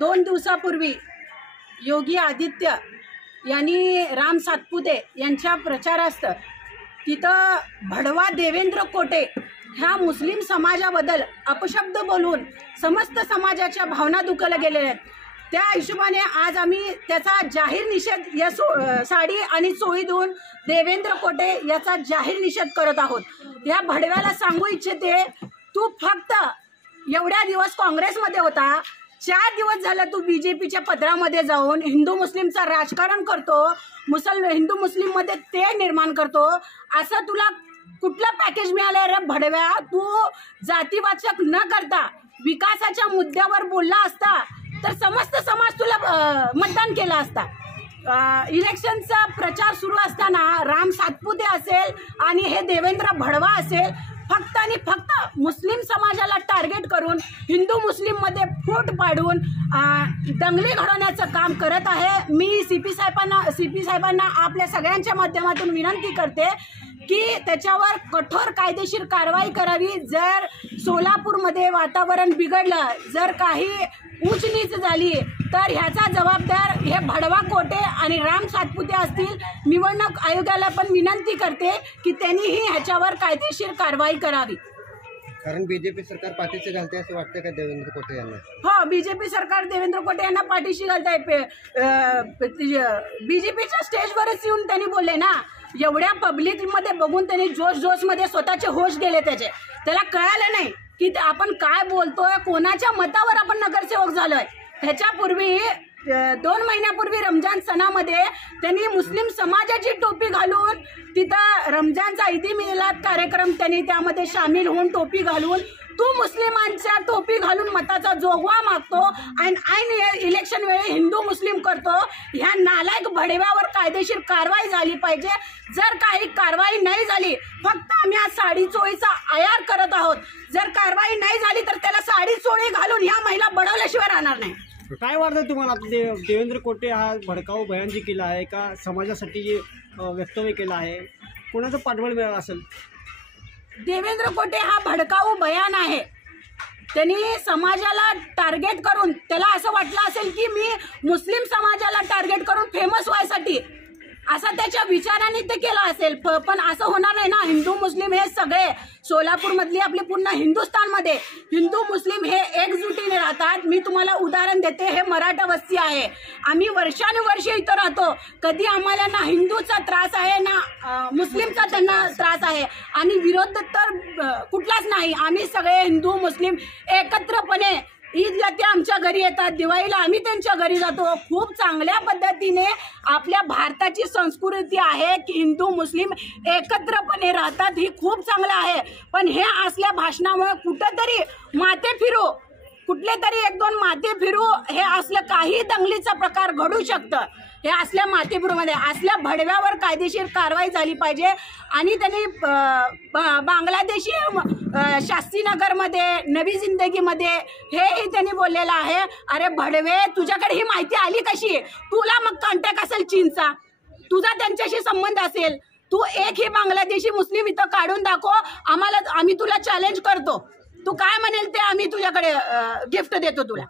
2 दिवसापूर्वी योगी आदित्य यांनी राम सातपुते यांच्या प्रचारार्थ तिथं भडवा देवेंद्र कोटे ह्या मुस्लिम समाजाबद्दल अपशब्द बोलून समस्त समाजाच्या भावना दुखावल्या गेलेल्या आहेत। त्या हिशोबाने आज आम्ही त्याचा जाहीर निषेध या साडी आणि चोळी देऊन देवेंद्र कोटे याचा जाहीर निषेध करत आहोत। या भडव्याला सांगू इच्छिते, तू फक्त एवढ्या दिवस काँग्रेसमध्ये होता, 4 दिवस झालं तू बीजेपीच्या पदरामध्ये जाऊन हिंदू मुस्लिमचं राजकारण करतो, हिंदू मुस्लिम मध्ये ते निर्माण करतो। असं तुला कुठलं पॅकेज मिळालं रे भडव्या? तू जातीवाचक न करता विकासाच्या मुद्द्यावर बोलला असता तर समस्त समाज तुला मतदान केला असता। इलेक्शनचा प्रचार सुरू असताना राम सातपुते असेल आणि हे देवेंद्र भडवा असेल फक्त आणि फक्त मुस्लिम समाजाला टार्गेट करून हिंदू मुस्लिम मध्ये फूट पाडून दंगली घडवण्याचं काम करत आहे। मी सीपी साहेबांना आपल्या सगळ्यांच्या माध्यमातून विनंती करते की त्याच्यावर कठोर कायदेशीर कारवाई करावी। जर सोलापूरमध्ये वातावरण बिघडलं, जर काही उच्च नीच झाली तर ह्याचा जबाबदार हे भडवा कोटे आणि राम सातपुते असतील। निवडणूक आयोगाला पण विनंती करते की त्यांनीही ह्याच्यावर कायदेशीर कारवाई करावी। कारण बीजेपी सरकार पाठीशी घालते असं वाटतं का देवेंद्र कोटे यांना? हो, बीजेपी सरकार देवेंद्र कोटे यांना पाठीशी घालताय। बीजेपीच्या स्टेजवरच येऊन त्यांनी बोलले ना, एवढ्या पब्लिक मध्ये बघून त्यांनी जोश मध्ये स्वतःचे होश गेले। त्याला कळालं नाही की आपण काय बोलतोय, कोणाच्या मतावर आपण नगरसेवक झालोय। ह्याच्यापूर्वी 2 महिन्यापूर्वी रमजान सणामध्ये त्यांनी मुस्लिम समाजाची टोपी घालून तिथं रमजानचा ईदी मिलाद कार्यक्रम त्यांनी त्यामध्ये सामील होऊन टोपी घालून तू मुस्लिमांच्या टोपी घालून मताचा जोगवा मागतो आणि ऐन इलेक्शन वेळी हिंदू मुस्लिम करतो। ह्या नालायक भडव्यावर कायदेशीर कारवाई झाली पाहिजे। जर काही कारवाई नाही झाली, फक्त आम्ही आज साडी चोळीचा आयार करत आहोत। जर कारवाई नाही झाली तर त्याला साडी चोळी घालून ह्या महिला बडवल्याशिवाय राहणार नाही। काय वाटतं तुम्हाला? देवेंद्र कोटे हा भडकाऊ बयान जी केला आहे का समाजासाठी वक्तव्य केलं आहे, कोणाचं पाठबळ मिळालं असेल? देवेंद्र कोटे हा भडकाऊ बयान आहे। त्यांनी समाजाला टार्गेट करून त्याला असं वाटलं असेल की मी मुस्लिम समाजाला टार्गेट करून फेमस व्हायसाठी असं त्याच्या विचाराने ते केलं असेल। पण असं होणार नाही ना। हिंदू मुस्लिम हे सगळे सोलापूर मधली आपली पूर्ण हिंदुस्थानमध्ये हिंदू मुस्लिम हे एकजुटीने राहतात। मी तुम्हाला उदाहरण देते, हे मराठा वस्ती आहे, आम्ही वर्षानुवर्षे इथं राहतो। कधी आम्हाला ना हिंदूचा त्रास आहे ना मुस्लिमचा त्यांना त्रास आहे आणि विरोध तर कुठलाच नाही। आम्ही सगळे हिंदू मुस्लिम एकत्रपणे ईदला ते आमच्या घरी येतात, दिवाळीला आम्ही त्यांच्या घरी जातो। खूप चांगल्या पद्धतीने आपल्या भारताची संस्कृती आहे की हिंदू मुस्लिम एकत्रपणे राहतात, ही खूप चांगलं आहे। पण हे असल्या भाषणामुळे कुठेतरी माते फिरू, कुठले तरी 1-2 माते फिरू हे असलं काही दंगलीचा प्रकार घडू शकतं। हे असल्या मातेपुरमध्ये असल्या भडव्यावर कायदेशीर कारवाई झाली पाहिजे। आणि त्यांनी बांगलादेशी शास्त्रीनगरमध्ये नवी जिंदगीमध्ये हेही त्यांनी बोललेलं आहे। अरे भडवे, तुझ्याकडे ही माहिती आली कशी? तुला मग कॉन्टॅक्ट असेल चीनचा, तुझा त्यांच्याशी संबंध असेल, तू एकही बांगलादेशी मुस्लिम इथं काढून दाखव, आम्ही तुला चॅलेंज करतो। तू काय म्हणेल ते आम्ही तुझ्याकडे गिफ्ट देतो तुला।